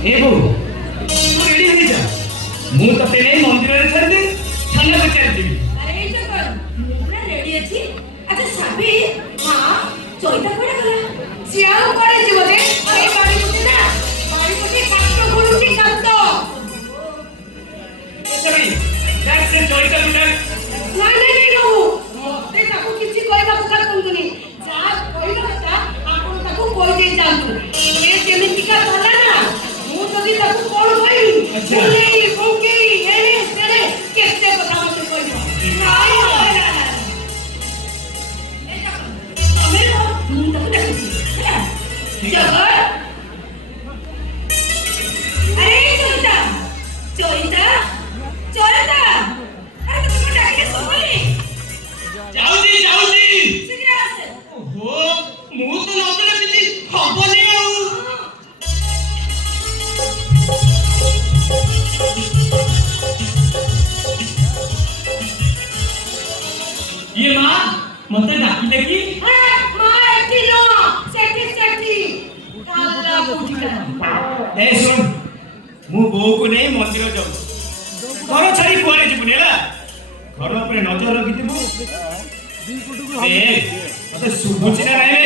ए बो तू रेडी हो जा मु तते नै मंदिर रे छाड़ दे थाना को चल जी अरे ये तो पूरा रेडी अछि अच्छा साबी हां चोइता कोडा गला सियाओ कोडे जीव रे अरे बाड़ी मुते ना बाड़ी मुते काटो गुडुची काटो सॉरी दैट्स द चोइता गुडा नहीं रहू मते ताको किछि कहबा କଥା कहंतुनी जा कहलो କଥା आपण ताको कहि दे जांतु ए जेमिति का भला ना मु जदी ताको कोन कहबी अच्छा नहीं भूकी एने तेरे केते কথা मते कहबो नहीं ए जा मेरे मु ताको देखि ହେଲା जब अरे चोइता चोइता चोइता अरे तुम डाके सुनी जाऊ जी शीघ्र आसे ओहो मु तो नजर बिजी हबनी आउ ये मां मते डाकिले की मां एठी नो सेठी काला बुझिला ए सुन मु बो को नहीं मंदिर जाऊ घर छाड़ी कुआरे जीवनी है घर ऊपर नजर रखिथिबु ए मते सुबुची ना रे